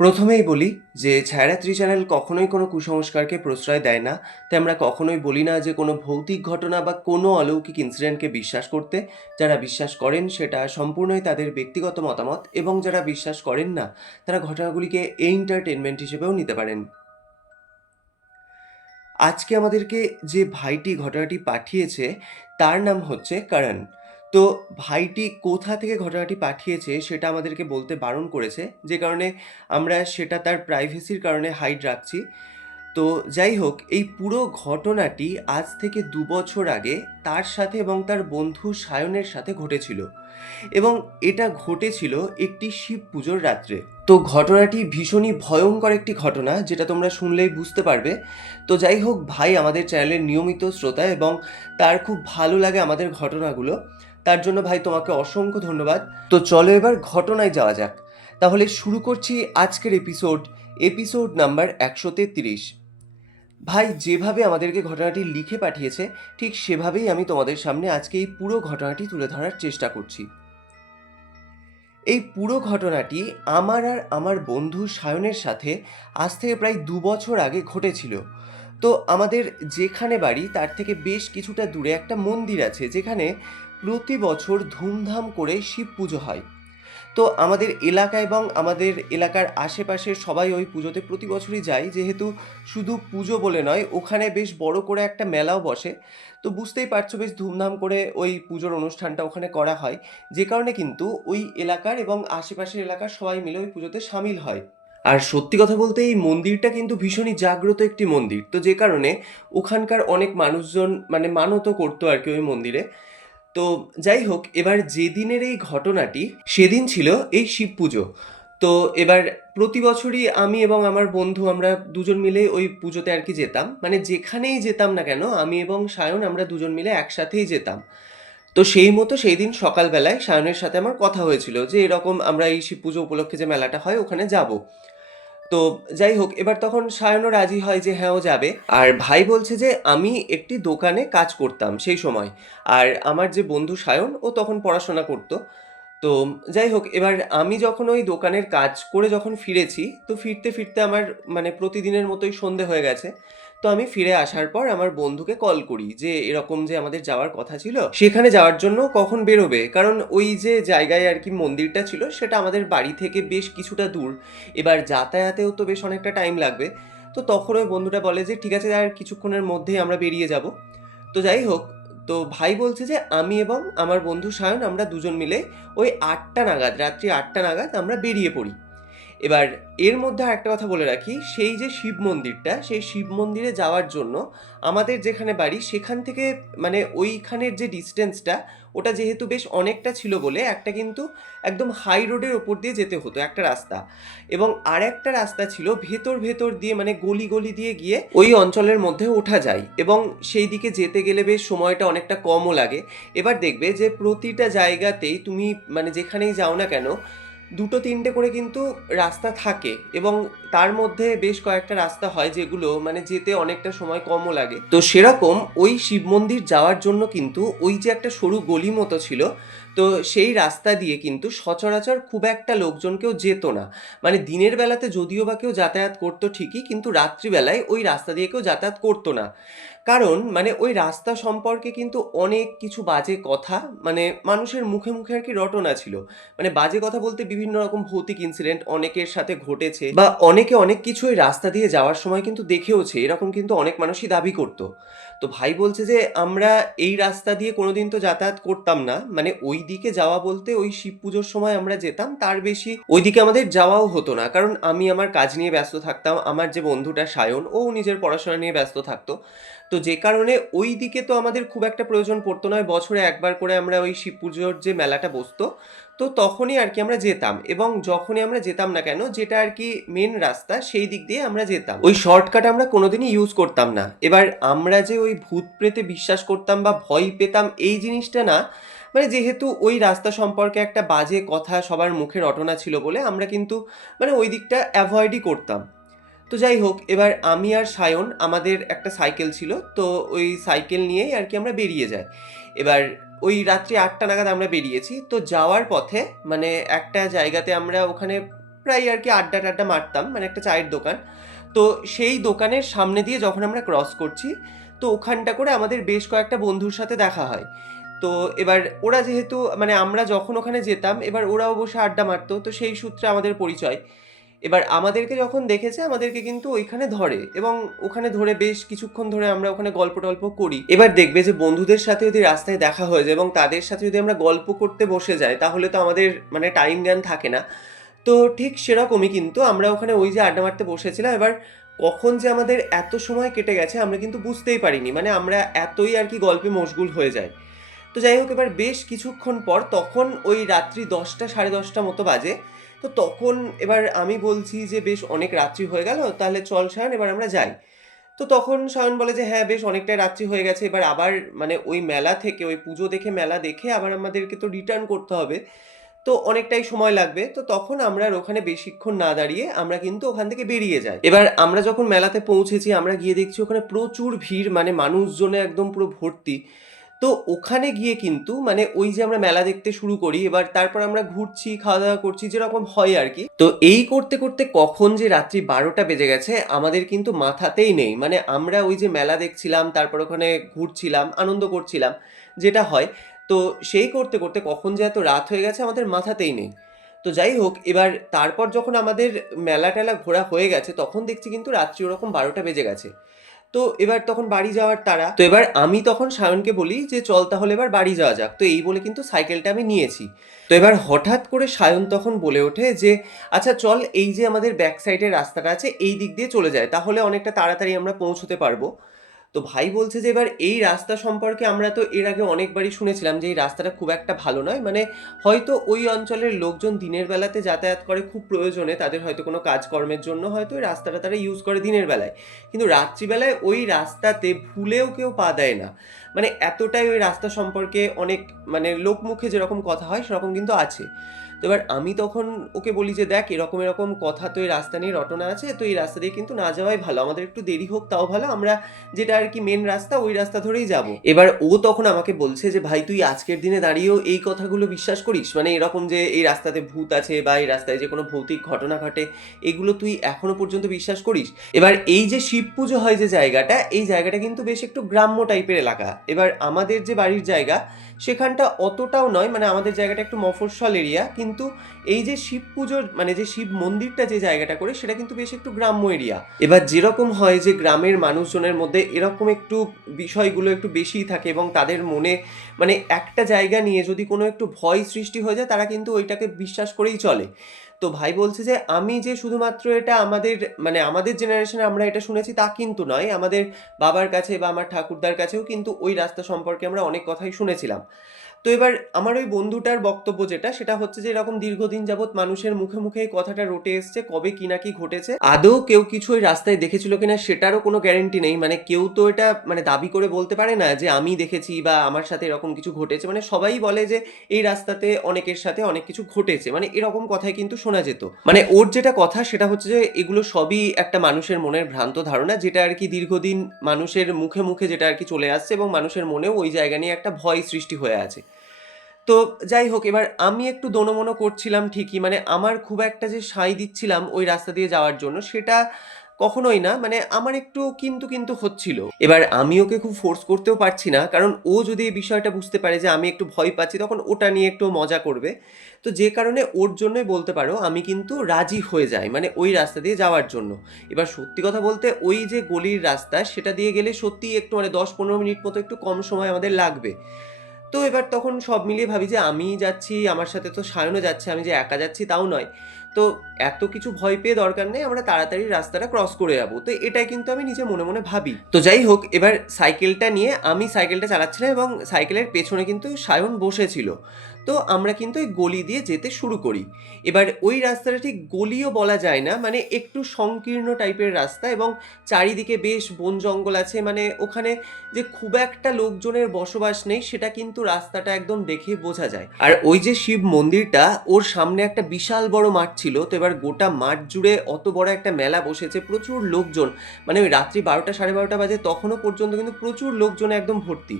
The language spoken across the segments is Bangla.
প্রথমেই বলি যে ছায়ারাত্রি চ্যানেল কখনোই কোনো কুসংস্কারকে প্রশ্রয় দেয় না, তাই আমরা কখনোই বলি না যে কোনো ভৌতিক ঘটনা বা কোনো অলৌকিক ইনসিডেন্টকে বিশ্বাস করতে। যারা বিশ্বাস করেন সেটা সম্পূর্ণই তাদের ব্যক্তিগত মতামত এবং যারা বিশ্বাস করেন না, তারা ঘটনাগুলিকে এন্টারটেনমেন্ট হিসেবেও নিতে পারেন। আজকে আমাদেরকে যে ভাইটি ঘটনাটি পাঠিয়েছে, তার নাম হচ্ছে করণ। তো ভাইটি কোথা থেকে ঘটনাটি পাঠিয়েছে সেটা আমাদেরকে বলতে বারণ করেছে। যে কারণে আমরা সেটা তার প্রাইভেসির কারণে হাইড রাখছি। তো যাই হোক, এই পুরো ঘটনাটি আজ থেকে দু বছর আগে তার সাথে এবং তার বন্ধু সায়নের সাথে ঘটেছিল। এবং এটা ঘটেছিল একটি শিব পুজোর রাত্রে। তো ঘটনাটি ভীষণই ভয়ঙ্কর একটি ঘটনা, যেটা তোমরা শুনলেই বুঝতে পারবে। তো যাই হোক, ভাই আমাদের চ্যানেলের নিয়মিত শ্রোতা এবং তার খুব ভালো লাগে আমাদের ঘটনাগুলো। তার জন্য ভাই তোমাকে অসংখ্য ধন্যবাদ। তো চলো এবার ঘটনায় যাওয়া যাক। তাহলে শুরু করছি আজকের এপিসোড এপিসোড নাম্বার একশো তেত্রিশ। ভাই, যেভাবে আমাদেরকে ঘটনাটি লিখে পাঠিয়েছে, ঠিক সেভাবেই আমি তোমাদের সামনে আজকে এই পুরো ঘটনাটি তুলে ধরার চেষ্টা করছি। এই পুরো ঘটনাটি আমার আর আমার বন্ধু সায়নের সাথে আজ থেকে প্রায় দু বছর আগে ঘটেছিল। তো আমাদের যেখানে বাড়ি, তার থেকে বেশ কিছুটা দূরে একটা মন্দির আছে, যেখানে প্রতি বছর ধুমধাম করে শিব পুজো হয়। তো আমাদের এলাকা এবং আমাদের এলাকার আশেপাশের সবাই ওই পুজোতে প্রতি বছরই যায়, যেহেতু শুধু পুজো বলে নয়, ওখানে বেশ বড় করে একটা মেলাও বসে। তো বুঝতেই পারছ বেশ ধুমধাম করে ওই পুজোর অনুষ্ঠানটা ওখানে করা হয়। যে কারণে কিন্তু ওই এলাকার এবং আশেপাশের এলাকার সবাই মিলে ওই পুজোতে সামিল হয়। আর সত্যি কথা বলতে এই মন্দিরটা কিন্তু ভীষণই জাগ্রত একটি মন্দির। তো যে কারণে ওখানকার অনেক মানুষজন মানে মানতও করতো আর কি ওই মন্দিরে। তো যাই হোক, এবার যেদিনের এই ঘটনাটি, সেদিন ছিল এই শিব পুজো। তো এবার প্রতি বছরই আমি এবং আমার বন্ধু আমরা দুজন মিলে ওই পুজোতে আর কি যেতাম। মানে যেখানেই যেতাম না কেন, আমি এবং সায়ন আমরা দুজন মিলে একসাথেই যেতাম। তো সেই মতো সেই দিন সকালবেলায় সায়নের সাথে আমার কথা হয়েছিল যে, এরকম আমরা এই শিব পুজো উপলক্ষে যে মেলাটা হয়, ওখানে যাব। তো যাই হোক, এবার তখন সায়নও রাজি হয় যে হ্যাঁ ও যাবে। আর ভাই বলছে যে, আমি একটি দোকানে কাজ করতাম সেই সময়। আর আমার যে বন্ধু সায়ন, ও তখন পড়াশোনা করতো। তো যাই হোক, এবার আমি যখন ওই দোকানের কাজ করে যখন ফিরেছি, তো ফিরতে ফিরতে আমার মানে প্রতিদিনের মতোই সন্ধে হয়ে গেছে। তো আমি ফিরে আসার পর আমার বন্ধুকে কল করি যে, এরকম যে আমাদের যাওয়ার কথা ছিল, সেখানে যাওয়ার জন্য কখন বেরোবে? কারণ ওই যে জায়গায় আর কি মন্দিরটা ছিল, সেটা আমাদের বাড়ি থেকে বেশ কিছুটা দূর। এবার যাতায়াতেও তো বেশ অনেকটা টাইম লাগবে। তো তখন ওই বন্ধুটা বলে যে, ঠিক আছে, আর কিছুক্ষণের মধ্যেই আমরা বেরিয়ে যাব। তো যাই হোক, তো ভাই বলছে যে, আমি এবং আমার বন্ধু সায়ন, আমরা দুজন মিলে ওই আটটা নাগাদ, রাত্রি আটটা নাগাদ আমরা বেরিয়ে পড়ি। এবার এর মধ্যে একটা কথা বলে রাখি, সেই যে শিব মন্দিরটা, সেই শিব মন্দিরে যাওয়ার জন্য আমাদের যেখানে বাড়ি সেখান থেকে মানে ওইখানের যে ডিস্টেন্সটা ওটা যেহেতু বেশ অনেকটা ছিল বলে একটা কিন্তু একদম হাই রোডের ওপর দিয়ে যেতে হতো একটা রাস্তা। এবং আর একটা রাস্তা ছিল ভেতর ভেতর দিয়ে মানে গলি গলি দিয়ে গিয়ে ওই অঞ্চলের মধ্যে ওঠা যায় এবং সেই দিকে যেতে গেলে বেশ সময়টা অনেকটা কমও লাগে। এবার দেখবে যে প্রতিটা জায়গাতেই তুমি মানে যেখানেই যাও না কেন দুটো তিনটে করে কিন্তু রাস্তা থাকে এবং তার মধ্যে বেশ কয়েকটা রাস্তা হয় যেগুলো মানে যেতে অনেকটা সময় কমও লাগে। তো সেরকম ওই শিব মন্দির যাওয়ার জন্য কিন্তু ওই যে একটা সরু গলি মতো ছিল, তো সেই রাস্তা দিয়ে কিন্তু সচরাচর খুব একটা লোকজন কেউ যেত না। মানে দিনের বেলাতে যদিও বা কেউ যাতায়াত করতো ঠিকই, কিন্তু রাত্রিবেলায় ওই রাস্তা দিয়ে কেউ যাতায়াত করতো না। কারণ মানে ওই রাস্তা সম্পর্কে কিন্তু অনেক কিছু বাজে কথা মানে মানুষের মুখে মুখে আর কি রটনা ছিল। মানে বাজে কথা বলতে বিভিন্ন রকম ভৌতিক ইনসিডেন্ট অনেকের সাথে ঘটেছে বা অনেকে অনেক কিছু ওই রাস্তা দিয়ে যাওয়ার সময় কিন্তু দেখেওছে, এরকম কিন্তু অনেক মানুষই দাবি করতো। তো ভাই বলছে যে, আমরা এই রাস্তা দিয়ে কোনোদিন তো যাতায়াত করতাম না। মানে ওই দিকে যাওয়া বলতে ওই শিব পুজোর সময় আমরা যেতাম, তার বেশি ওই দিকে আমাদের যাওয়াও হতো না। কারণ আমি আমার কাজ নিয়ে ব্যস্ত থাকতাম, আমার যে বন্ধুটা সায়ন, ও নিজের পড়াশোনা নিয়ে ব্যস্ত থাকতো। তো যে কারণে ওই দিকে তো আমাদের খুব একটা প্রয়োজন পড়তো না। বছরে একবার করে আমরা ওই শিব পুজোর যে মেলাটা বসতো তো তখনই আর কি আমরা যেতাম এবং যখনই আমরা যেতাম না কেন, যেটা আর কি মেন রাস্তা, সেই দিক দিয়ে আমরা যেতাম। ওই শর্টকাট আমরা কোনোদিনই ইউজ করতাম না। এবার আমরা যে ওই ভূত প্রেতে বিশ্বাস করতাম বা ভয় পেতাম, এই জিনিসটা না মানে যেহেতু ওই রাস্তা সম্পর্কে একটা বাজে কথা সবার মুখে রটনা ছিল বলে আমরা কিন্তু মানে ওই দিকটা অ্যাভয়েডই করতাম। তো যাই হোক, এবার আমি আর সায়ন, আমাদের একটা সাইকেল ছিল, তো ওই সাইকেল নিয়েই আর কি আমরা বেরিয়ে যাই। এবার ওই রাত্রি আটটা নাগাদ আমরা বেরিয়েছি। তো যাওয়ার পথে মানে একটা জায়গাতে আমরা ওখানে প্রায় আর কি আড্ডা টাড্ডা মারতাম মানে একটা চায়ের দোকান। তো সেই দোকানের সামনে দিয়ে যখন আমরা ক্রস করছি, তো ওখানটা করে আমাদের বেশ কয়েকটা বন্ধুর সাথে দেখা হয়। তো এবার ওরা যেহেতু মানে আমরা যখন ওখানে যেতাম, এবার ওরাও বসে আড্ডা মারতো। তো সেই সূত্রে আমাদের পরিচয়। এবার আমাদেরকে যখন দেখেছে, আমাদেরকে কিন্তু ওইখানে ধরে এবং ওখানে ধরে বেশ কিছুক্ষণ ধরে আমরা ওখানে গল্প টল্প করি। এবার দেখবে যে বন্ধুদের সাথে যদি রাস্তায় দেখা হয়ে যায় এবং তাদের সাথে যদি আমরা গল্প করতে বসে যাই, তাহলে তো আমাদের মানে টাইম জ্ঞান থাকে না। তো ঠিক সেরকমই কিন্তু আমরা ওখানে ওই যে আড্ডা মারতে বসেছিলাম। এবার কখন যে আমাদের এত সময় কেটে গেছে, আমরা কিন্তু বুঝতেই পারিনি। মানে আমরা এতই আর কি গল্পে মশগুল হয়ে যাই। তো যাই হোক, এবার বেশ কিছুক্ষণ পর তখন ওই রাত্রি দশটা, সাড়ে দশটা মতো বাজে। তো তখন এবার আমি বলছি যে, বেশ, অনেক রাত্রি হয়ে গেল, তাহলে চল সায়ন এবার আমরা যাই। তো তখন সায়ন বলে যে হ্যাঁ বেশ, অনেকটাই রাত্রি হয়ে গেছে, এবার আবার মানে ওই মেলা থেকে, ওই পুজো দেখে মেলা দেখে আবার আমাদেরকে তো রিটার্ন করতে হবে। তো অনেকটাই সময় লাগবে। তো তখন আমরা আর ওখানে বেশিক্ষণ না দাঁড়িয়ে আমরা কিন্তু ওখান থেকে বেরিয়ে যাই। এবার আমরা যখন মেলাতে পৌঁছেছি, আমরা গিয়ে দেখছি ওখানে প্রচুর ভিড় মানে মানুষজনে একদম পুরো ভর্তি। তো ওখানে গিয়ে কিন্তু মানে ওই যে আমরা মেলা দেখতে শুরু করি, এবার তারপর আমরা ঘুরছি খাওয়া দাওয়া করছি, যেরকম হয় আর কি। তো এই করতে করতে কখন যে রাত্রি বারোটা বেজে গেছে, আমাদের কিন্তু মাথাতেই নেই। মানে আমরা ওই যে মেলা দেখছিলাম, তারপর ওখানে ঘুরছিলাম, আনন্দ করছিলাম, যেটা হয়। তো সেই করতে করতে কখন যে এত রাত হয়ে গেছে, আমাদের মাথাতেই নেই। তো যাই হোক, এবার তারপর যখন আমাদের মেলা টেলা ঘোরা হয়ে গেছে, তখন দেখছি কিন্তু রাত্রি ওরকম বারোটা বেজে গেছে। তো এবার তখন বাড়ি যাওয়ার তারা তো এবার আমি তখন সায়নকে বলি যে, চল তাহলে এবার বাড়ি যাওয়া যাক। তো এই বলে কিন্তু সাইকেলটা আমি নিয়েছি। তো এবার হঠাৎ করে সায়ন তখন বলে ওঠে যে আচ্ছা চল এই যে আমাদের ব্যাক সাইডের রাস্তাটা আছে, এই দিক দিয়ে চলে যায়। তাহলে অনেকটা তাড়াতাড়ি আমরা পৌঁছতে পারব। তো ভাই বলছে যে এবার এই রাস্তা সম্পর্কে আমরা তো এর আগে অনেকবারই শুনেছিলাম যে এই রাস্তাটা খুব একটা ভালো নয়। মানে হয়তো ওই অঞ্চলের লোকজন দিনের বেলাতে যাতায়াত করে খুব প্রয়োজনে, তাদের হয়তো কোনো কাজকর্মের জন্য হয়তো ওই রাস্তাটা তারা ইউজ করে দিনের বেলায়। কিন্তু রাত্রিবেলায় ওই রাস্তাতে ভুলেও কেউ পা দেয় না। মানে এতটাই ওই রাস্তা সম্পর্কে অনেক মানে লোকমুখে যেরকম কথা হয়, সেরকম কিন্তু আছে। তো এবার আমি তখন ওকে বলি যে, দেখ, এরকম এরকম কথা তো এই রাস্তা নিয়ে রটনা আছে, তো এই রাস্তা দিয়ে কিন্তু না যাওয়াই ভালো। আমাদের একটু দেরি হোক, তাও ভালো। আমরা যেটা আর কি মেন রাস্তা, ওই রাস্তা ধরেই যাব। এবার ও তখন আমাকে বলছে যে, ভাই, তুই আজকের দিনে দাঁড়িয়েও এই কথাগুলো বিশ্বাস করিস? মানে এরকম যে, এই রাস্তাতে ভূত আছে বা এই রাস্তায় যে কোনো ভৌতিক ঘটনা ঘটে, এগুলো তুই এখনও পর্যন্ত বিশ্বাস করিস? এবার এই যে শিব পুজো হয় যে জায়গাটা, এই জায়গাটা কিন্তু বেশ একটু গ্রাম্য টাইপের এলাকা। এবার আমাদের যে বাড়ির জায়গা সেখানটা অতটাও নয় মানে আমাদের জায়গাটা একটু মফস্বল এরিয়া কিন্তু এই যে শিব পুজোর মানে যে শিব মন্দিরটা যে জায়গাটা করে, সেটা কিন্তু বেশ একটু গ্রাম্য এরিয়া এবার যেরকম হয় যে গ্রামের মানুষজনের মধ্যে এরকম একটু বিষয়গুলো একটু বেশিই থাকে এবং তাদের মনে মানে একটা জায়গা নিয়ে যদি কোনো একটু ভয় সৃষ্টি হয়ে যায়, তারা কিন্তু ওইটাকে বিশ্বাস করেই চলে। তো ভাই বলছে যে, আমি যে শুধুমাত্র এটা আমাদের মানে আমাদের জেনারেশনে আমরা এটা শুনেছি তা কিন্তু নয়। আমাদের বাবার কাছে বা আমার ঠাকুরদার কাছেও কিন্তু ওই রাস্তা সম্পর্কে আমরা অনেক কথাই শুনেছিলাম। তো এবার আমার ওই বন্ধুটার বক্তব্য যেটা, সেটা হচ্ছে যে এরকম দীর্ঘদিন যাবৎ মানুষের মুখে মুখে এই কথাটা রটে এসছে, কবে কি না কি ঘটেছে। আদৌ কেউ কিছু ওই রাস্তায় দেখেছিল কিনা সেটারও কোনো গ্যারেন্টি নেই। মানে কেউ তো এটা মানে দাবি করে বলতে পারে না যে আমি দেখেছি বা আমার সাথে এরকম কিছু ঘটেছে। মানে সবাই বলে যে এই রাস্তাতে অনেকের সাথে অনেক কিছু ঘটেছে। মানে এরকম কথাই কিন্তু শোনা যেত। মানে ওর যেটা কথা, সেটা হচ্ছে যে এগুলো সবই একটা মানুষের মনের ভ্রান্ত ধারণা, যেটা আর কি দীর্ঘদিন মানুষের মুখে মুখে যেটা আর কি চলে আসছে এবং মানুষের মনেও ওই জায়গা নিয়ে একটা ভয় সৃষ্টি হয়ে আছে। তো যাই হোক, এবার আমি একটু দোনোমনো করছিলাম ঠিকই মানে আমার খুব একটা যে সাঁই দিচ্ছিলাম ওই রাস্তা দিয়ে যাওয়ার জন্য সেটা কখনোই না মানে আমার একটু কিন্তু কিন্তু হচ্ছিল। এবার আমি ওকে খুব ফোর্স করতেও পারছি না, কারণ ও যদি এই বিষয়টা বুঝতে পারে যে আমি একটু ভয় পাচ্ছি, তখন ওটা নিয়ে একটু মজা করবে। তো যে কারণে ওর জন্যই বলতে পারো, আমি কিন্তু রাজি হয়ে যাই মানে ওই রাস্তা দিয়ে যাওয়ার জন্য। এবার সত্যি কথা বলতে ওই যে গলির রাস্তা, সেটা দিয়ে গেলে সত্যি একটু মানে দশ পনেরো মিনিট মতো একটু কম সময় আমাদের লাগবে। তো এবার তখন সব মিলিয়ে ভাবি যে আমি যাচ্ছি, আমার সাথে তো সায়নও যাচ্ছে, আমি যে একা যাচ্ছি তাও নয়। তো এত কিছু ভয় পেয়ে দরকার নেই, আমরা তাড়াতাড়ি রাস্তাটা ক্রস করে যাব। তো এটাই কিন্তু আমি নিজে মনে মনে ভাবি। তো যাই হোক, এবার সাইকেলটা নিয়ে আমি সাইকেলটা চালাচ্ছিলাম এবং সাইকেলের পেছনে কিন্তু সায়ন বসেছিল। তো আমরা কিন্তু ওই গলি দিয়ে যেতে শুরু করি। এবার ওই রাস্তাটা ঠিক গলিও বলা যায় না মানে একটু সংকীর্ণ টাইপের রাস্তা এবং চারিদিকে বেশ বন জঙ্গল আছে মানে ওখানে যে খুব একটা লোকজনের বসবাস নেই, সেটা কিন্তু রাস্তাটা একদম দেখে বোঝা যায়। আর ওই যে শিব মন্দিরটা, ওর সামনে একটা বিশাল বড় মাঠ ছিল, তো এবার গোটা মাঠ জুড়ে অত বড় একটা মেলা বসেছে, প্রচুর লোকজন মানে ওই রাত্রি বারোটা সাড়ে বারোটা বাজে তখনও পর্যন্ত কিন্তু প্রচুর লোকজনে একদম ভর্তি।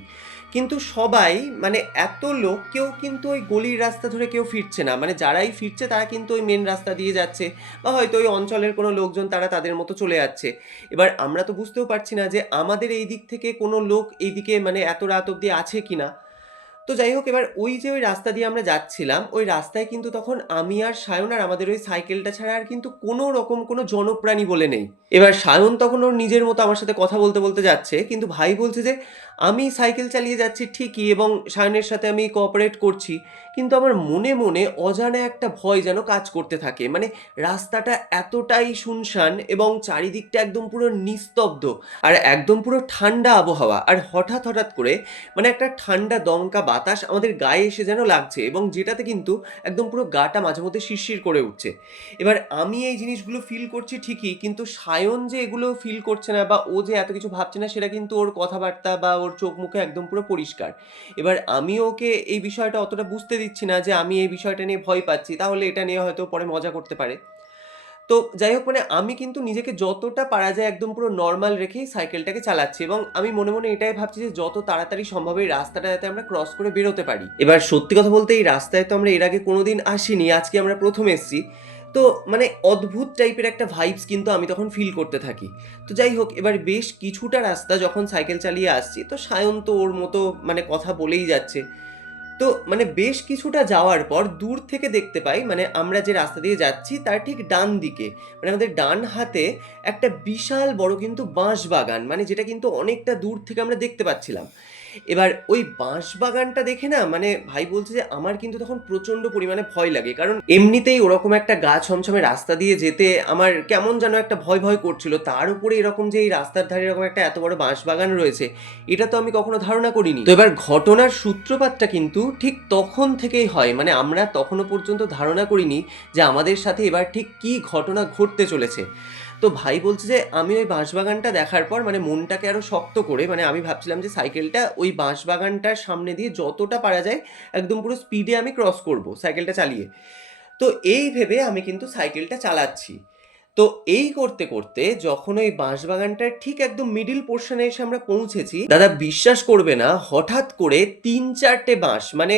কিন্তু সবাই মানে এত লোক, কেউ কিন্তু ওই গলির রাস্তা ধরে কেউ ফিরছে না। মানে যারাই ফিরছে, তারা কিন্তু ওই মেন রাস্তা দিয়ে যাচ্ছে বা হয়তো ওই অঞ্চলের কোনো লোকজন তারা তাদের মতো চলে যাচ্ছে। এবার আমরা তো বুঝতেও পারছি না যে আমাদের এই দিক থেকে কোনো লোক এইদিকে মানে এত রাত অবধি আছে কি না তো যাই হোক এবার ওই যে ওই রাস্তা দিয়ে আমরা যাচ্ছিলাম, ওই রাস্তায় কিন্তু তখন আমি আর সায়ন আর আমাদের ওই সাইকেলটা ছাড়া আর কিন্তু কোনো রকম কোনো জনপ্রাণী বলে নেই। এবার সায়ন তখন ওর নিজের মতো আমার সাথে কথা বলতে বলতে যাচ্ছে, কিন্তু ভাই বলছে যে, আমি সাইকেল চালিয়ে যাচ্ছি ঠিকই এবং সায়নের সাথে আমি কোঅপারেট করছি, কিন্তু আমার মনে মনে অজানা একটা ভয় যেন কাজ করতে থাকে। মানে রাস্তাটা এতটাই শুনশান এবং চারিদিকটা একদম পুরো নিস্তব্ধ আর একদম পুরো ঠান্ডা আবহাওয়া। আর হঠাৎ হঠাৎ করে মানে একটা ঠান্ডা দমকা বাতাস আমাদের গায়ে এসে যেন লাগছে এবং যেটাতে কিন্তু একদম পুরো গাটা মাঝে মধ্যে শিরশির করে উঠছে। এবার আমি এই জিনিসগুলো ফিল করছি ঠিকই, কিন্তু সায়ন যে এগুলো ফিল করছে না বা ও যে এত কিছু ভাবছে না, সেটা কিন্তু ওর কথাবার্তা বা ওর চোখ মুখে একদম পুরো পরিষ্কার। এবার আমি ওকে এই বিষয়টা অতটা বুঝতে দিচ্ছি না যে আমি এই বিষয়টা নিয়ে ভয় পাচ্ছি, তাহলে এটা নিয়ে হয়তো পরে মজা করতে পারে। তো যাই হোক মানে আমি কিন্তু নিজেকে যতটা পারা যায় একদম পুরো নর্মাল রেখেই সাইকেলটাকে চালাচ্ছি এবং আমি মনে মনে এটাই ভাবছি যে যত তাড়াতাড়ি সম্ভব এই রাস্তাটা যাতে আমরা ক্রস করে বেরোতে পারি। এবার সত্যি কথা বলতে এই রাস্তায় তো আমরা এর আগে কোনোদিন আসিনি, আজকে আমরা প্রথম এসেছি। তো মানে অদ্ভুত টাইপের একটা ভাইবস কিন্তু আমি তখন ফিল করতে থাকি। তো যাই হোক, এবার বেশ কিছুটা রাস্তা যখন সাইকেল চালিয়ে আসছি, তো সায়ন তো ওর মতো মানে কথা বলেই যাচ্ছে। তো মানে বেশ কিছুটা যাওয়ার পর দূর থেকে দেখতে পাই মানে আমরা যে রাস্তা দিয়ে যাচ্ছি তার ঠিক ডান দিকে। মানে আমাদের ডান হাতে একটা বিশাল বড় কিন্তু বাঁশ বাগান মানে যেটা কিন্তু অনেকটা দূর থেকে আমরা দেখতে পাচ্ছিলাম। এবার ওই বাঁশ বাগানটা দেখে না মানে ভাই বলছে যে, আমার কিন্তু তখন প্রচণ্ড পরিমাণে ভয় লাগে। কারণ এমনিতেই ওরকম একটা গা ছমছমে রাস্তা দিয়ে যেতে আমার কেমন যেন একটা ভয় ভয় করছিল। তার উপরে এরকম যে, এই রাস্তার ধারে এরকম একটা এত বড় বাঁশ বাগান রয়েছে, এটা তো আমি কখনো ধারণা করিনি। তো এবার ঘটনার সূত্রপাতটা কিন্তু ঠিক তখন থেকেই হয়। মানে আমরা তখনও পর্যন্ত ধারণা করিনি যে, আমাদের সাথে এবার ঠিক কী ঘটনা ঘটতে চলেছে। তো ভাই বলছে যে, আমি ওই বাঁশবাগানটা দেখার পর মানে মনটাকে আরও শক্ত করে মানে আমি ভাবছিলাম যে সাইকেলটা ওই বাঁশবাগানটার সামনে দিয়ে যতটা পারা যায় একদম পুরো স্পিডে আমি ক্রস করব সাইকেলটা চালিয়ে। তো এই ভেবে আমি কিন্তু সাইকেলটা চালাচ্ছি। তো এই করতে করতে যখন ওই বাঁশবাগানটার ঠিক একদম মিডিল পোর্শনে এসে আমরা পৌঁছেছি, দাদা বিশ্বাস করবে না, হঠাৎ করে তিন চারটে বাঁশ মানে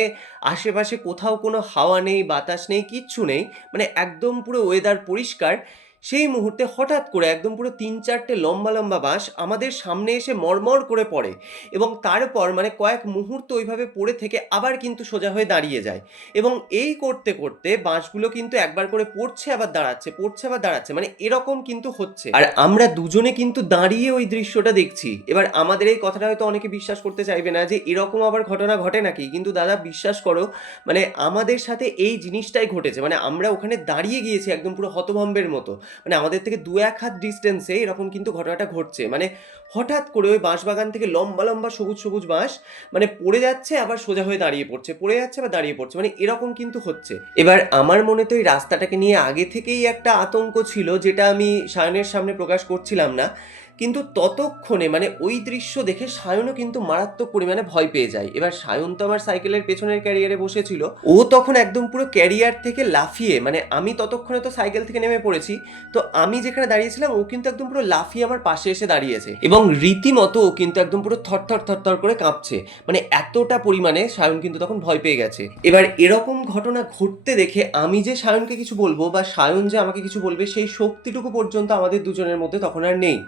আশেপাশে কোথাও কোনো হাওয়া নেই, বাতাস নেই, কিচ্ছু নেই মানে একদম পুরো ওয়েদার পরিষ্কার সেই মুহূর্তে হঠাৎ করে একদম পুরো তিন চারটে লম্বা লম্বা বাঁশ আমাদের সামনে এসে মরমর করে পড়ে এবং তারপর মানে কয়েক মুহূর্ত ওইভাবে পড়ে থেকে আবার কিন্তু সোজা হয়ে দাঁড়িয়ে যায়। এবং এই করতে করতে বাঁশগুলো কিন্তু একবার করে পড়ছে আবার দাঁড়াচ্ছে, পড়ছে আবার দাঁড়াচ্ছে মানে এরকম কিন্তু হচ্ছে। আর আমরা দুজনে কিন্তু দাঁড়িয়ে ওই দৃশ্যটা দেখছি। এবার আমাদের এই কথাটা হয়তো অনেকে বিশ্বাস করতে চাইবে না যে এরকম আবার ঘটনা ঘটে নাকি, কিন্তু দাদা বিশ্বাস করো মানে আমাদের সাথে এই জিনিসটাই ঘটেছে। মানে আমরা ওখানে দাঁড়িয়ে গিয়েছি একদম পুরো হতভম্বের মতো। মানে আমাদের থেকে দু এক হাত ডিস্টেন্সে এরকম কিন্তু ঘটনাটা ঘটছে। মানে হঠাৎ করে ওই বাঁশবাগান থেকে লম্বা লম্বা, সবুজ সবুজ বাঁশ মানে পড়ে যাচ্ছে, আবার সোজা হয়ে দাঁড়িয়ে পড়ছে, পড়ে যাচ্ছে, আবার দাঁড়িয়ে পড়ছে মানে এরকম কিন্তু হচ্ছে। এবার আমার মনে তো এই রাস্তাটাকে নিয়ে আগে থেকেই একটা আতঙ্ক ছিল, যেটা আমি সায়নের সামনে প্রকাশ করছিলাম না। কিন্তু ততক্ষণে মানে ওই দৃশ্য দেখে সায়নও কিন্তু মারাত্মক পরিমাণে ভয় পেয়ে যায়। এবার সায়ন তো আমার সাইকেলের পেছনের ক্যারিয়ারে বসেছিল। ও তখন একদম পুরো ক্যারিয়ার থেকে লাফিয়ে মানে আমি ততক্ষণে তো সাইকেল থেকে নেমে পড়েছি, তো আমি যেখানে দাঁড়িয়েছিলাম, ও কিন্তু একদম পুরো লাফিয়ে আমার পাশে এসে দাঁড়িয়েছে। এবং রীতিমতো ও কিন্তু একদম পুরো থরথর থরথর করে কাঁপছে। মানে এতটা পরিমাণে সায়ন কিন্তু তখন ভয় পেয়ে গেছে। এবার এরকম ঘটনা ঘটতে দেখে আমি যে সায়নকে কিছু বলব বা সায়ন যে আমাকে কিছু বলবে, সেই শক্তিটুকু পর্যন্ত আমাদের দুজনের মধ্যে তখন আর নেই।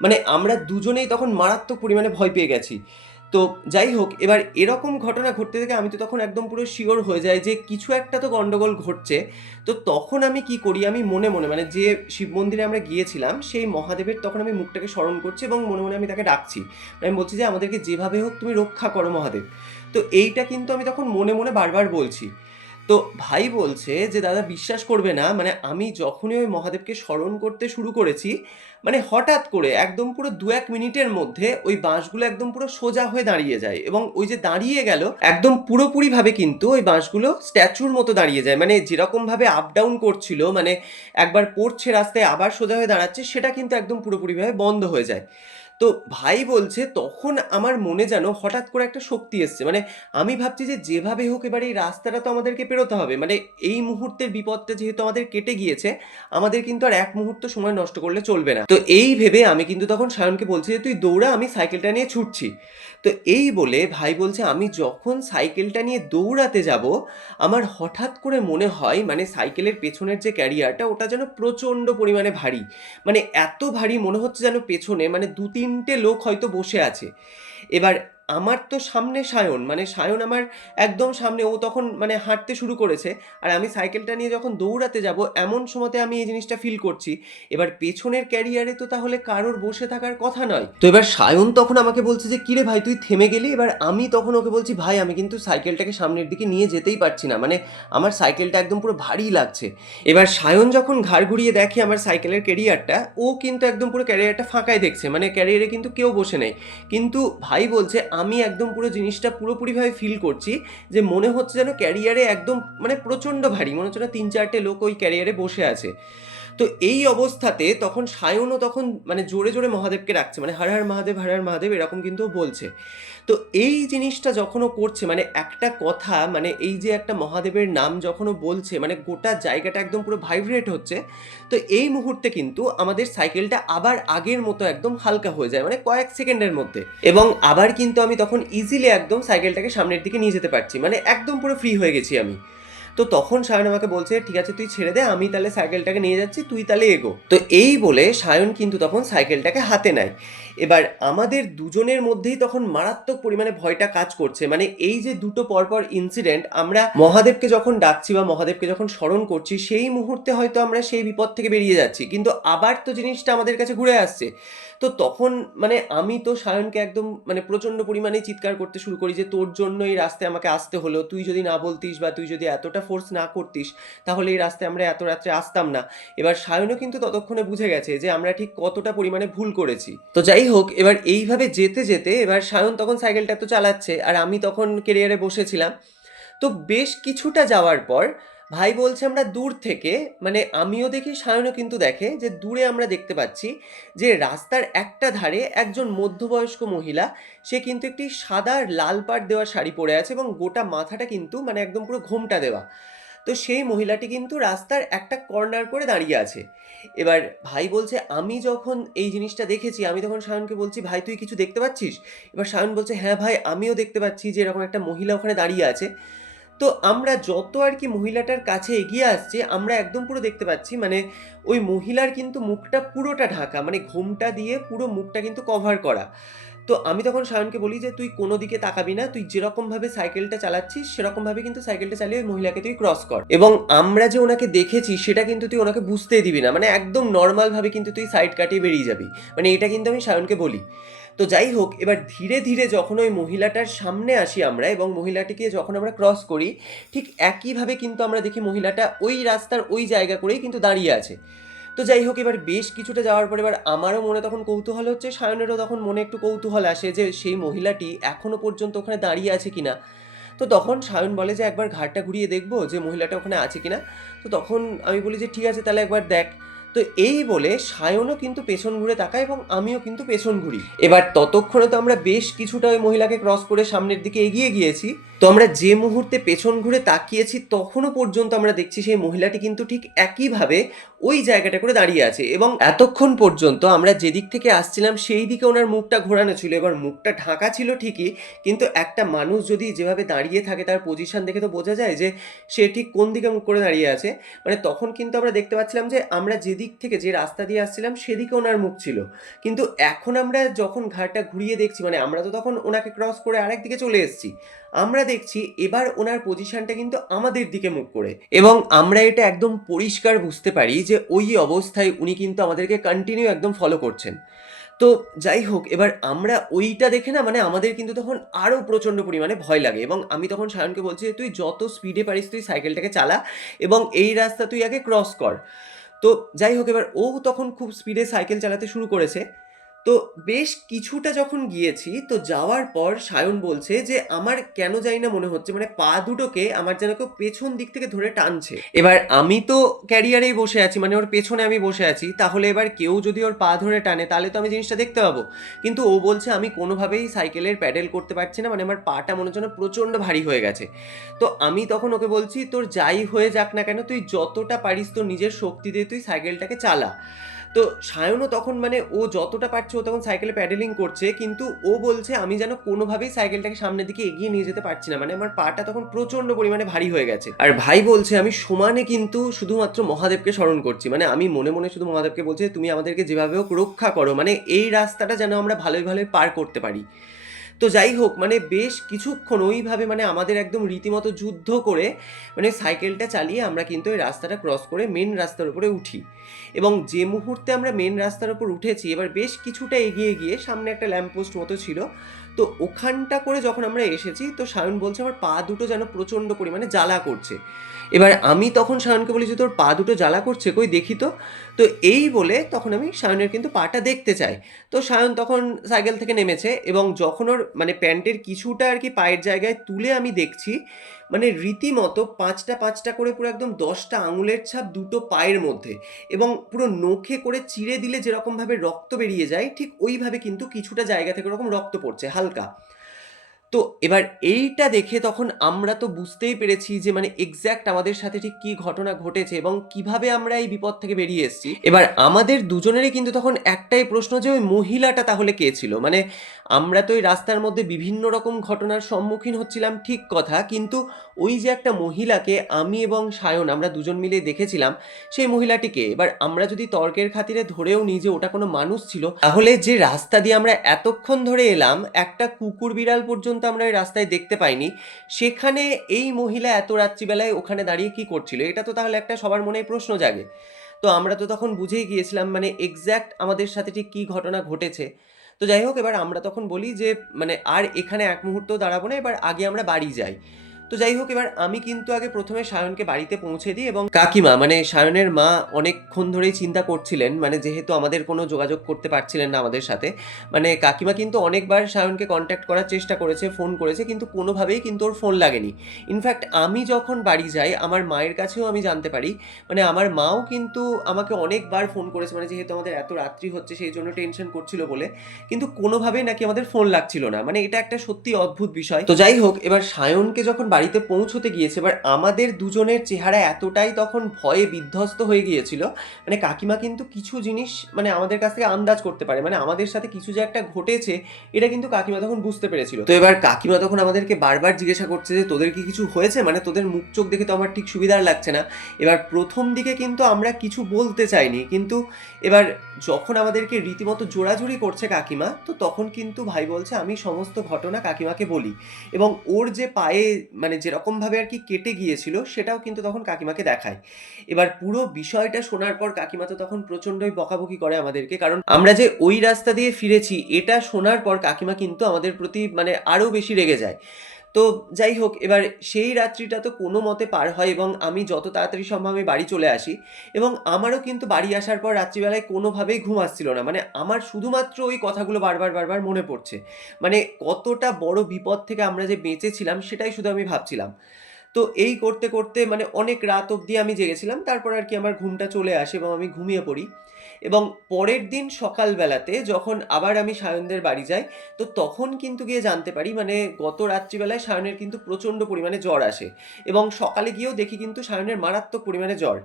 মানে আমরা দুজনেই তখন মারাত্মক পরিমাণে ভয় পেয়ে গেছি। তো যাই হোক, এবার এরকম ঘটনা ঘটতে থেকে আমি তো তখন একদম পুরো শিওর হয়ে যায় যে কিছু একটা তো গন্ডগোল ঘটছে। তো তখন আমি কি করি, আমি মনে মনে মানে যে শিব মন্দিরে আমরা গিয়েছিলাম, সেই মহাদেবের তখন আমি মুখটাকে স্মরণ করছি এবং মনে মনে আমি তাকে ডাকছি। আমি বলছি যে, আমাদেরকে যেভাবে হোক তুমি রক্ষা করো মহাদেব। তো এইটা কিন্তু আমি তখন মনে মনে বারবার বলছি। তো ভাই বলছে যে, দাদা, বিশ্বাস করবে না। মানে আমি যখনই ওই মহাদেবকে স্মরণ করতে শুরু করেছি মানে হঠাৎ করে একদম পুরো দু এক মিনিটের মধ্যে ওই বাঁশগুলো একদম পুরো সোজা হয়ে দাঁড়িয়ে যায় এবং ওই যে দাঁড়িয়ে গেল, একদম পুরোপুরিভাবে কিন্তু ওই বাঁশগুলো স্ট্যাচুর মতো দাঁড়িয়ে যায়। মানে যেরকমভাবে আপ ডাউন করছিল মানে একবার পড়ছে রাস্তায় আবার সোজা হয়ে দাঁড়াচ্ছে, সেটা কিন্তু একদম পুরোপুরিভাবে বন্ধ হয়ে যায়। তো ভাই বলছে, তখন আমার মনে যেন হঠাৎ করে একটা শক্তি এসছে। মানে আমি ভাবছি যে, যেভাবে হোক এবার এই রাস্তাটা তো আমাদেরকে পেরোতে হবে। মানে এই মুহূর্তের বিপদটা যেহেতু আমাদের কেটে গিয়েছে, আমাদের কিন্তু আর এক মুহূর্ত সময় নষ্ট করলে চলবে না। তো এই ভেবে আমি কিন্তু তখন সায়নকে বলছি যে, তুই দৌড়া, আমি সাইকেলটা নিয়ে ছুটছি। তো এই বলে ভাই বলছে, আমি যখন সাইকেলটা নিয়ে দৌড়াতে যাব, আমার হঠাৎ করে মনে হয় মানে সাইকেলের পেছনের যে ক্যারিয়ারটা, ওটা যেন প্রচণ্ড পরিমাণে ভারী। মানে এত ভারী মনে হচ্ছে যেন পেছনে মানে দু তিনটে লোক হয়তো বসে আছে। এবার আমার তো সামনে সায়ন মানে সায়ন আমার একদম সামনে, ও তখন মানে হাঁটতে শুরু করেছে। আর আমি সাইকেলটা নিয়ে যখন দৌড়াতে যাব, এমন সময়তে আমি এই জিনিসটা ফিল করছি। এবার পেছনের ক্যারিয়ারে তো তাহলে কারোর বসে থাকার কথা নয়। তো এবার সায়ন তখন আমাকে বলছে যে, কিরে ভাই, তুই থেমে গেলি? এবার আমি তখন ওকে বলছি, ভাই, আমি কিন্তু সাইকেলটাকে সামনের দিকে নিয়ে যেতেই পারছি না। মানে আমার সাইকেলটা একদম পুরো ভারী লাগছে। এবার সায়ন যখন ঘাড় ঘুরিয়ে দেখে আমার সাইকেলের ক্যারিয়ারটা ও কিন্তু একদম পুরো ক্যারিয়ারটা ফাঁকাই দেখছে। মানে ক্যারিয়ারে কিন্তু কেউ বসে নেই। কিন্তু ভাই বলছে আমি একদম পুরো জিনিসটা পুরোপুরিভাবে ফিল করছি যে মনে হচ্ছে যেন ক্যারিয়ারে একদম মানে প্রচণ্ড ভারী। মনে হচ্ছে না তিন চারটে লোক ওই ক্যারিয়ারে বসে আছে। তো এই অবস্থাতে তখন সায়নও তখন মানে জোরে জোরে মহাদেবকে রাখছে মানে হর হর মহাদেব, হর হর মহাদেব এরকম কিন্তু বলছে। তো এই জিনিসটা যখনও করছে মানে একটা কথা মানে এই যে একটা মহাদেবের নাম যখনও বলছে মানে গোটা জায়গাটা একদম পুরো ভাইব্রেট হচ্ছে, তো এই মুহূর্তে কিন্তু আমাদের সাইকেলটা আবার আগের মতো একদম হালকা হয়ে যায় মানে কয়েক সেকেন্ডের মধ্যে। এবং আবার কিন্তু আমি তখন ইজিলি একদম সাইকেলটাকে সামনের দিকে নিয়ে যেতে পারছি মানে একদম পুরো ফ্রি হয়ে গেছি আমি। তো তখন সায়ন আমাকে বলছে, ঠিক আছে, তুই ছেড়ে দে, আমি তাহলে সাইকেলটাকে নিয়ে যাচ্ছি, তুই তাহলে এগো। তো এই বলে সায়ন কিন্তু তখন সাইকেলটাকে হাতে নেয়। এবার আমাদের দুজনের মধ্যেই তখন মারাত্মক পরিমাণে ভয়টা কাজ করছে। মানে এই যে দুটো পরপর ইনসিডেন্ট আমরা মহাদেবকে যখন ডাকছি বা মহাদেবকে যখন স্মরণ করছি, সেই মুহূর্তে হয়তো আমরা সেই বিপদ থেকে বেরিয়ে যাচ্ছি। কিন্তু আবার তো জিনিসটা আমাদের কাছে ঘুরে আসছে। তো তখন মানে আমি তো সায়নকে একদম মানে প্রচণ্ড পরিমাণে চিৎকার করতে শুরু করি যে, তোর জন্য এই রাস্তায় আমাকে আসতে হলো। তুই যদি না বলতিস বা তুই যদি এতটা ফোর্স না করতিস, তাহলে এই রাস্তায় আমরা এত রাত্রে আসতাম না। এবার সায়নও কিন্তু ততক্ষণে বুঝে গেছে যে, আমরা ঠিক কতটা পরিমাণে ভুল করেছি। তো যাই হোক, এবার এইভাবে যেতে যেতে এবার সায়ন তখন সাইকেলটা তো চালাচ্ছে আর আমি তখন কেরিয়ারে বসেছিলাম। তো বেশ কিছুটা যাওয়ার পর ভাই বলছে আমরা দূর থেকে মানে আমিও দেখি, সায়নও কিন্তু দেখে যে দূরে আমরা দেখতে পাচ্ছি যে রাস্তার একটা ধারে একজন মধ্যবয়স্ক মহিলা, সে কিন্তু একটি সাদা লাল পাড় দেওয়া শাড়ি পরে আছে এবং গোটা মাথাটা কিন্তু মানে একদম পুরো ঘোমটা দেওয়া। তো সেই মহিলাটি কিন্তু রাস্তার একটা কর্নার করে দাঁড়িয়ে আছে। এবার ভাই বলছে, আমি যখন এই জিনিসটা দেখেছি, আমি তখন সায়নকে বলছি, ভাই, তুই কিছু দেখতে পাচ্ছিস? এবার সায়ন বলছে হ্যাঁ ভাই, আমিও দেখতে পাচ্ছি যে এরকম একটা মহিলা ওখানে দাঁড়িয়ে আছে। তো আমরা যত আর কি মহিলাটার কাছে এগিয়ে আসছি, আমরা একদম পুরো দেখতে পাচ্ছি মানে ওই মহিলার কিন্তু মুখটা পুরোটা ঢাকা মানে ঘোমটা দিয়ে পুরো মুখটা কিন্তু কভার করা। তো আমি তখন সায়নকে বলি যে, তুই কোনো দিকে তাকাবি না, তুই যেরকমভাবে সাইকেলটা চালাচ্ছিস সেরকমভাবে কিন্তু সাইকেলটা চালিয়ে ওই মহিলাকে তুই ক্রস কর। এবং আমরা যে ওনাকে দেখেছি, সেটা কিন্তু তুই ওনাকে বুঝতেই দিবি না। মানে একদম নর্মালভাবে কিন্তু তুই সাইড কাটিয়ে বেরিয়ে যাবি। মানে এটা কিন্তু আমি সায়নকে বলি। তো যাই হোক, এবার ধীরে ধীরে যখন ওই মহিলাটার সামনে আসি আমরা এবং মহিলাটিকে যখন আমরা ক্রস করি, ঠিক একইভাবে কিন্তু আমরা দেখি মহিলাটা ওই রাস্তার ওই জায়গা করেই কিন্তু দাঁড়িয়ে আছে। তো যাই হোক, এবার বেশ কিছুটা যাওয়ার পর এবার আমারও মনে তখন কৌতূহল হচ্ছে, সায়নেরও তখন মনে একটু কৌতূহল আসে যে সেই মহিলাটি এখনও পর্যন্ত ওখানে দাঁড়িয়ে আছে কিনা। তো তখন সায়ন বলে যে একবার ঘাটটা ঘুরিয়ে দেখব যে মহিলাটা ওখানে আছে কিনা। তো তখন আমি বলি যে ঠিক আছে, তাহলে একবার দেখ। তো এই বলে সায়নও কিন্তু পেছন ঘুরে তাকায় এবং আমিও কিন্তু পেছন ঘুরি। এবার ততক্ষণে তো আমরা বেশ কিছুটা ওই মহিলাকে ক্রস করে সামনের দিকে এগিয়ে গিয়েছি। তো আমরা যে মুহূর্তে পেছন ঘুরে তাকিয়েছি তখনও পর্যন্ত আমরা দেখছি সেই মহিলাটি কিন্তু ঠিক একইভাবে ওই জায়গাটা করে দাঁড়িয়ে আছে এবং এতক্ষণ পর্যন্ত আমরা যেদিক থেকে আসছিলাম সেই দিকে ওনার মুখটা ঘোরানো ছিল। এবার মুখটা ঢাকা ছিল ঠিকই, কিন্তু একটা মানুষ যদি যেভাবে দাঁড়িয়ে থাকে তার পজিশন দেখে তো বোঝা যায় যে সে ঠিক কোন দিকে মুখ করে দাঁড়িয়ে আছে। মানে তখন কিন্তু আমরা দেখতে পাচ্ছিলাম যে আমরা যেদিক থেকে যে রাস্তা দিয়ে আসছিলাম সেদিকে ওনার মুখ ছিল। কিন্তু এখন আমরা যখন ঘাটটা ঘুরিয়ে দেখছি মানে আমরা তো তখন ওনাকে ক্রস করে আরেক দিকে চলে এসেছি। আমরা দেখছি এবার ওনার পজিশনটা কিন্তু আমাদের দিকে মুখ করে। এবং আমরা এটা একদম পরিষ্কার বুঝতে পারি যে ওই অবস্থায় উনি কিন্তু আমাদেরকে কন্টিনিউ একদম ফলো করছেন। তো যাই হোক, এবার আমরা ওইটা দেখে না মানে আমাদের কিন্তু তখন আরও প্রচণ্ড পরিমাণে ভয় লাগে এবং আমি তখন সায়নকে বলছি যে, তুই যত স্পিডে পারিস তুই সাইকেলটাকে চালা এবং এই রাস্তা তুই আগে ক্রস কর। তো যাই হোক, এবার ও তখন খুব স্পিডে সাইকেল চালাতে শুরু করেছে। তো বেশ কিছুটা যখন গিয়েছি, তো যাওয়ার পর সায়ন বলছে যে, আমার কেন জানি না মনে হচ্ছে মানে পা দুটোকে আমার যেন কেউ পেছন দিক থেকে ধরে টানছে। এবার আমি তো ক্যারিয়ারেই বসে আছি মানে ওর পেছনে আমি বসে আছি, তাহলে এবার কেউ যদি ওর পা ধরে টানে, তাহলে তো আমি জিনিসটা দেখতে পাবো। কিন্তু ও বলছে, আমি কোনোভাবেই সাইকেলের প্যাডেল করতে পারছি না মানে আমার পাটা মনে হচ্ছে প্রচণ্ড ভারী হয়ে গেছে। তো আমি তখন ওকে বলছি, তোর যাই হয়ে যাক না কেন, তুই যতটা পারিস তোর নিজের শক্তি দিয়ে তুই সাইকেলটাকে চালা। তো সায়নও তখন মানে ও যতটা পারছে ও তখন সাইকেলে প্যাডেলিং করছে, কিন্তু ও বলছে, আমি যেন কোনোভাবেই সাইকেলটাকে সামনের দিকে এগিয়ে নিয়ে যেতে পারছি না। মানে আমার পাটা তখন প্রচণ্ড পরিমাণে ভারী হয়ে গেছে। আর ভাই বলছে, আমি সমানে কিন্তু শুধুমাত্র মহাদেবকে স্মরণ করছি। মানে আমি মনে মনে শুধু মহাদেবকে বলছি, তুমি আমাদেরকে যেভাবে হোক রক্ষা করো। মানে এই রাস্তাটা যেন আমরা ভালোই ভালোই পার করতে পারি। তো যাই হোক মানে বেশ কিছুক্ষণ ওইভাবে মানে আমাদের একদম রীতিমতো যুদ্ধ করে মানে সাইকেলটা চালিয়ে আমরা কিন্তু ওই রাস্তাটা ক্রস করে মেন রাস্তার উপরে উঠি। এবং যে মুহূর্তে আমরা মেন রাস্তার উপর উঠেছি, এবার বেশ কিছুটা এগিয়ে গিয়ে সামনে একটা ল্যাম্পপোস্ট মতো ছিল। তো ওখানটা করে যখন আমরা এসেছি, তো সায়ন বলছে, আমার পা দুটো যেন প্রচণ্ড পরিমাণে জ্বালা করছে। এবার আমি তখন সায়নকে বলি যে তোর পা দুটো জ্বালা করছে? কই দেখি তো। তো এই বলে তখন আমি সায়নের কিন্তু পাটা দেখতে চাই। তো সায়ন তখন সাইকেল থেকে নেমেছে এবং যখন ওর মানে প্যান্টের কিছুটা আর কি পায়ের জায়গায় তুলে আমি দেখছি মানে রীতিমতো পাঁচটা পাঁচটা করে পুরো একদম দশটা আঙুলের ছাপ দুটো পায়ের মধ্যে এবং পুরো নখে করে চিড়ে দিলে যেরকমভাবে রক্ত বেরিয়ে যায়, ঠিক ওইভাবে কিন্তু কিছুটা জায়গা থেকে ওরকম রক্ত পড়ছে হালকা। তো এবার এইটা দেখে তখন আমরা তো বুঝতেই পেরেছি যে মানে এক্স্যাক্ট আমাদের সাথে ঠিক কি ঘটনা ঘটেছে এবং কীভাবে আমরা এই বিপদ থেকে বেরিয়ে এসেছি। এবার আমাদের দুজনেরই কিন্তু তখন একটাই প্রশ্ন যে ওই মহিলাটা তাহলে কে ছিল? মানে আমরা তো ওই রাস্তার মধ্যে বিভিন্ন রকম ঘটনার সম্মুখীন হচ্ছিলাম ঠিক কথা, কিন্তু ওই যে একটা মহিলাকে আমি এবং সায়ন আমরা দুজন মিলে দেখেছিলাম, সেই মহিলাটিকে। এবার আমরা যদি তর্কের খাতিরে ধরেও নিই যে ওটা কোনো মানুষ ছিল, তাহলে যে রাস্তা দিয়ে আমরা এতক্ষণ ধরে এলাম, একটা কুকুর বিড়াল পর্যন্ত আমরা ওই রাস্তায় দেখতে পাইনি। সেখানে এই মহিলা এত রাত্রিবেলায় ওখানে দাঁড়িয়ে কি করছিল? এটা তো তাহলে একটা সবার মনে প্রশ্ন জাগে। তো আমরা তো তখন বুঝেই গিয়েছিলাম মানে এক্স্যাক্ট আমাদের সাথে ঠিক কী ঘটনা ঘটেছে। তো যাই হোক, এবার আমরা তখন বলি যে মানে আর এখানে এক মুহূর্ত দাঁড়াবো না, এবার আগে আমরা বাড়ি যাই। তো যাই হোক, এবার আমি কিন্তু আগে প্রথমে সায়নকে বাড়িতে পৌঁছে দিই এবং কাকিমা মানে সায়নের মা অনেকক্ষণ ধরেই চিন্তা করছিলেন মানে যেহেতু আমাদের কোনো যোগাযোগ করতে পারছিলেন না আমাদের সাথে মানে কাকিমা কিন্তু অনেকবার সায়নকে কন্ট্যাক্ট করার চেষ্টা করেছে ফোন করেছে, কিন্তু কোনোভাবেই কিন্তু ওর ফোন লাগেনি। ইনফ্যাক্ট আমি যখন বাড়ি যাই, আমার মায়ের কাছেও আমি জানতে পারি মানে আমার মাও কিন্তু আমাকে অনেকবার ফোন করেছে মানে যেহেতু আমাদের এত রাত্রি হচ্ছে, সেই জন্য টেনশন করছিল বলে, কিন্তু কোনোভাবেই নাকি আমাদের ফোন লাগছিল না মানে এটা একটা সত্যি অদ্ভুত বিষয়। তো যাই হোক, এবার সায়নকে যখন বাড়িতে পৌঁছতে গিয়েছে, এবার আমাদের দুজনের চেহারা এতটাই তখন ভয়ে বিধ্বস্ত হয়ে গিয়েছিল মানে কাকিমা কিন্তু কিছু জিনিস মানে আমাদের কাছ থেকে আন্দাজ করতে পারে মানে আমাদের সাথে কিছু যে একটা ঘটেছে, এটা কিন্তু কাকিমা তখন বুঝতে পেরেছিল। তো এবার কাকিমা তখন আমাদেরকে বারবার জিজ্ঞাসা করছে যে, তোদের কি কিছু হয়েছে? মানে তোদের মুখ চোখ দেখে তো আমার ঠিক সুবিধার লাগছে না। এবার প্রথম দিকে কিন্তু আমরা কিছু বলতে চাইনি, কিন্তু এবার যখন আমাদেরকে রীতিমতো জোড়াজুড়ি করছে কাকিমা, তো তখন কিন্তু ভাই বলছে, আমি সমস্ত ঘটনা কাকিমাকে বলি। এবং ওর যে পায়ে মানে যেরকমভাবে আর কি কেটে গিয়েছিল, সেটাও কিন্তু তখন কাকিমাকে দেখায়। এবার পুরো বিষয়টা শোনার পর কাকিমা তো তখন প্রচণ্ডই বকাবকি করে আমাদেরকে, কারণ আমরা যে ওই রাস্তা দিয়ে ফিরেছি, এটা শোনার পর কাকিমা কিন্তু আমাদের প্রতি মানে আরও বেশি রেগে যায়। তো যাই হোক, এবার সেই রাত্রিটা তো কোনো মতে পার হয় এবং আমি যত তাড়াতাড়ি সম্ভব আমি বাড়ি চলে আসি এবং আমারও কিন্তু বাড়ি আসার পর রাত্রিবেলায় কোনোভাবেই ঘুম আসছিল না। মানে আমার শুধুমাত্র ওই কথাগুলো বারবার বারবার মনে পড়ছে। মানে কতটা বড় বিপদ থেকে আমরা যে বেঁচেছিলাম সেটাই শুধু আমি ভাবছিলাম। তো এই করতে করতে মানে অনেক রাত অবধি আমি জেগেছিলাম, তারপর আর কি আমার ঘুমটা চলে আসে এবং আমি ঘুমিয়ে পড়ি। এবং পরের দিন সকালবেলাতে যখন আবার আমি সায়নদের বাড়ি যাই, তো তখন কিন্তু গিয়ে জানতে পারি মানে গত রাত্রিবেলায় সায়নের কিন্তু প্রচণ্ড পরিমাণে জ্বর আসে। এবং সকালে গিয়েও দেখি কিন্তু সায়নের মারাত্মক পরিমাণে জ্বর।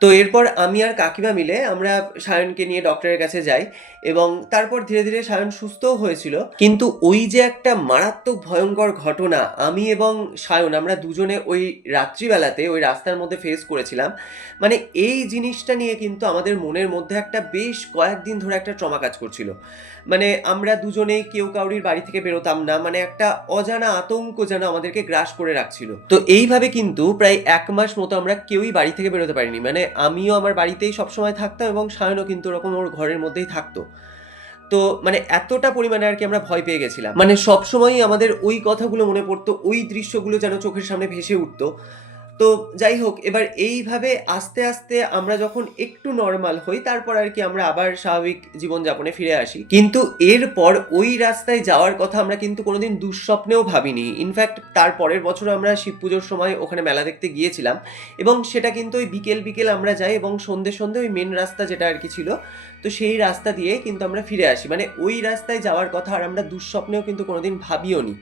তো এরপর আমি আর কাকিমা মিলে আমরা সায়নকে নিয়ে ডক্টরের কাছে যাই এবং তারপর ধীরে ধীরে সায়ন সুস্থও হয়েছিল। কিন্তু ওই যে একটা মারাত্মক ভয়ঙ্কর ঘটনা আমি এবং সায়ন আমরা দুজনে ওই রাত্রিবেলাতে ওই রাস্তার মধ্যে ফেস করেছিলাম। মানে এই জিনিসটা নিয়ে কিন্তু আমাদের মনের মধ্যে একটা বেশ কয়েকদিন ধরে একটা ট্রমা কাজ করছিল। মানে আমরা দুজনেই কেউ কাউরির বাড়ি থেকে বেরোতাম না মানে একটা অজানা আতঙ্ক যেন আমাদেরকে গ্রাস করে রাখছিল। তো এইভাবে কিন্তু প্রায় এক মাস মতো আমরা কেউই বাড়ি থেকে বেরোতে পারিনি মানে আমিও আমার বাড়িতেই সবসময় থাকতাম এবং সায়নও কিন্তু ওরকম ওর ঘরের মধ্যেই থাকতো। তো মানে এতটা পরিমাণে আর কি আমরা ভয় পেয়ে গেছিলাম। মানে সবসময়ই আমাদের ওই কথাগুলো মনে পড়তো, ওই দৃশ্যগুলো যেন চোখের সামনে ভেসে উঠতো। তো যাই হোক, এবার এইভাবে আস্তে আস্তে আমরা যখন একটু নর্মাল হই, তারপর আর কি আমরা আবার স্বাভাবিক জীবনযাপনে ফিরে আসি। কিন্তু এরপর ওই রাস্তায় যাওয়ার কথা আমরা কিন্তু কোনোদিন দুঃস্বপ্নেও ভাবিনি। ইনফ্যাক্ট তার পরের বছর আমরা শিব পুজোর সময় ওখানে মেলা দেখতে গিয়েছিলাম এবং সেটা কিন্তু ওই বিকেল বিকেল আমরা যাই এবং সন্ধে সন্ধে ওই মেন রাস্তা যেটা আর কি ছিল, তো সেই রাস্তা দিয়ে কিন্তু আমরা ফিরে আসি। মানে ওই রাস্তায় যাওয়ার কথা আর আমরা দুঃস্বপ্নেও কিন্তু কোনোদিন ভাবিও নি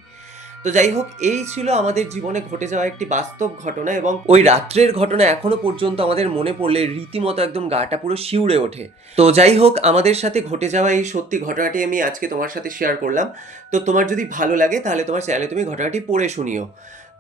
তো যাই হোক, এই ছিল আমাদের জীবনে ঘটে যাওয়া একটি বাস্তব ঘটনা এবং ওই রাত্রের ঘটনা এখনও পর্যন্ত আমাদের মনে পড়লে রীতিমতো একদম গাটা পুরো শিউরে ওঠে। তো যাই হোক, আমাদের সাথে ঘটে যাওয়া এই সত্যি ঘটনাটি আমি আজকে তোমার সাথে শেয়ার করলাম। তো তোমার যদি ভালো লাগে, তাহলে তোমার চ্যানেলে তুমি ঘটনাটি পড়ে শুনিও।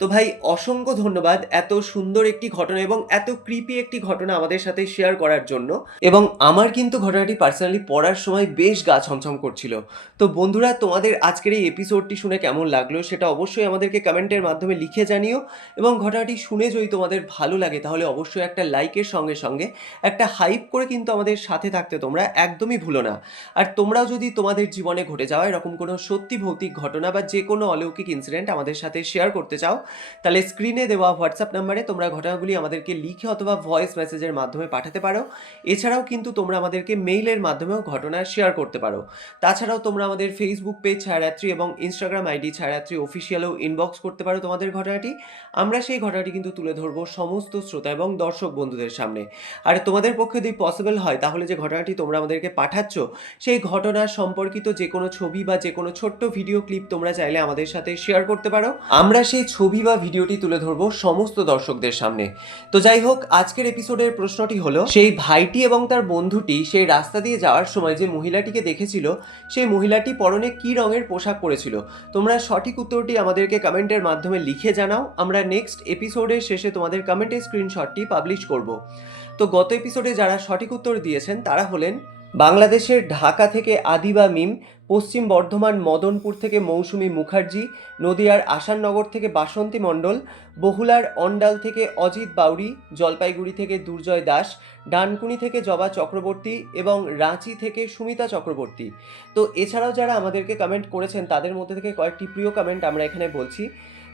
তো ভাই, অসংখ্য ধন্যবাদ এত সুন্দর একটি ঘটনা এবং এত ক্রিপি একটি ঘটনা আমাদের সাথে শেয়ার করার জন্য। এবং আমার কিন্তু ঘটনাটি পার্সোনালি পড়ার সময় বেশ গা ছমছম করছিল। তো বন্ধুরা, তোমাদের আজকের এই এপিসোডটি শুনে কেমন লাগল সেটা অবশ্যই আমাদেরকে কমেন্টের মাধ্যমে লিখে জানিও। এবং ঘটনাটি শুনে যদি তোমাদের ভালো লাগে, তাহলে অবশ্যই একটা লাইকের সঙ্গে সঙ্গে একটা হাইপ করে কিন্তু আমাদের সাথে থাকতে তোমরা একদমই ভুলো না। আর তোমরাও যদি তোমাদের জীবনে ঘটে যাওয়া এরকম কোনো সত্যি ভৌতিক ঘটনা বা যে কোনো অলৌকিক ইনসিডেন্ট আমাদের সাথে শেয়ার করতে চাও তাহলে স্ক্রিনে দেওয়া হোয়াটসঅ্যাপ নাম্বারে তোমরা ঘটনাগুলি আমাদেরকে লিখে অথবা ভয়েস মেসেজের মাধ্যমে পাঠাতে পারো। এছাড়াও কিন্তু তোমরা আমাদেরকে মেইলের মাধ্যমেও ঘটনা শেয়ার করতে পারো। তাছাড়াও তোমরা আমাদের ফেসবুক পেজ ছায়ারাত্রি এবং ইনস্টাগ্রাম আইডি ছায়ারাত্রি অফিসিয়ালেও ইনবক্স করতে পারো তোমাদের ঘটনাটি। আমরা সেই ঘটনাটি কিন্তু তুলে ধরবো সমস্ত শ্রোতা এবং দর্শক বন্ধুদের সামনে। আর তোমাদের পক্ষে যদি পসিবল হয়, তাহলে যে ঘটনাটি তোমরা আমাদেরকে পাঠাচ্ছ, সেই ঘটনা সম্পর্কিত যে কোনো ছবি বা যে কোনো ছোট্ট ভিডিও ক্লিপ তোমরা চাইলে আমাদের সাথে শেয়ার করতে পারো। আমরা সেই ছবি বা ভিডিওটি তুলে ধরবো সমস্ত দর্শকদের সামনে। তো যাই হোক, আজকের এপিসোডের প্রশ্নটি হলো, সেই ভাইটি এবং তার বন্ধুটি সেই রাস্তা দিয়ে যাওয়ার সময় যে মহিলাটিকে দেখেছিল, সেই মহিলাটি পরনে কি রঙের পোশাক পরেছিল? তোমরা সঠিক উত্তরটি আমাদেরকে কমেন্টের মাধ্যমে লিখে জানাও। আমরা নেক্সট এপিসোডের শেষে তোমাদের কমেন্টের স্ক্রিনশটটি পাবলিশ করব। তো গত এপিসোডে যারা সঠিক উত্তর দিয়েছেন, তারা হলেন বাংলাদেশের ঢাকা থেকে আদিবা মিম, পশ্চিম বর্ধমান মদনপুর থেকে মৌসুমী মুখার্জি, নদিয়ার আসাননগর থেকে বাসন্তী মণ্ডল বহুলার অন্ডাল থেকে অজিত বাউরি জলপাইগুড়ি থেকে দুর্জয় দাস, ডানকুনি থেকে জবা চক্রবর্তী এবং রাঁচি থেকে সুমিতা চক্রবর্তী। তো এছাড়াও যারা আমাদেরকে কমেন্ট করেছেন, তাদের মধ্যে থেকে কয়েকটি প্রিয় কমেন্ট আমরা এখানে বলছি।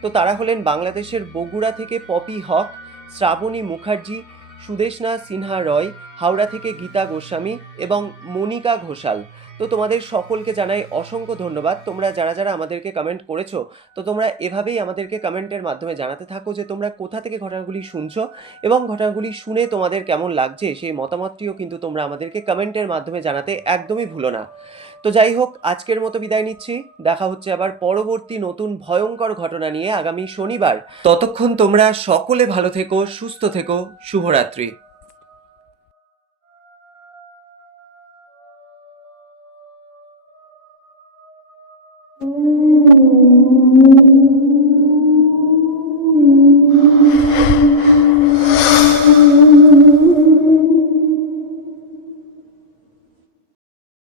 তো তারা হলেন বাংলাদেশের বগুড়া থেকে পপি হক, শ্রাবণী মুখার্জি সুদেশনা সিনহা রয়, হাওড়া থেকে গীতা গোস্বামী এবং মনিকা ঘোষাল। তো তোমাদের সকলকে জানাই অসংখ্য ধন্যবাদ। তোমরা যারা যারা আমাদেরকে কমেন্ট করেছ, তো তোমরা এভাবেই আমাদেরকে কমেন্টের মাধ্যমে জানাতে থাকো যে তোমরা কোথা থেকে ঘটনাগুলি শুনছো এবং ঘটনাগুলি শুনে তোমাদের কেমন লাগছে সেই মতামতটিও কিন্তু তোমরা আমাদেরকে কমেন্টের মাধ্যমে জানাতে একদমই ভুলো না। তো যাই হোক, আজকের মতো বিদায় নিচ্ছি। দেখা হচ্ছে আবার পরবর্তী নতুন ভয়ঙ্কর ঘটনা নিয়ে আগামী শনিবার। ততক্ষণ তোমরা সকলে ভালো থেকো, সুস্থ থেকো, শুভরাত্রি।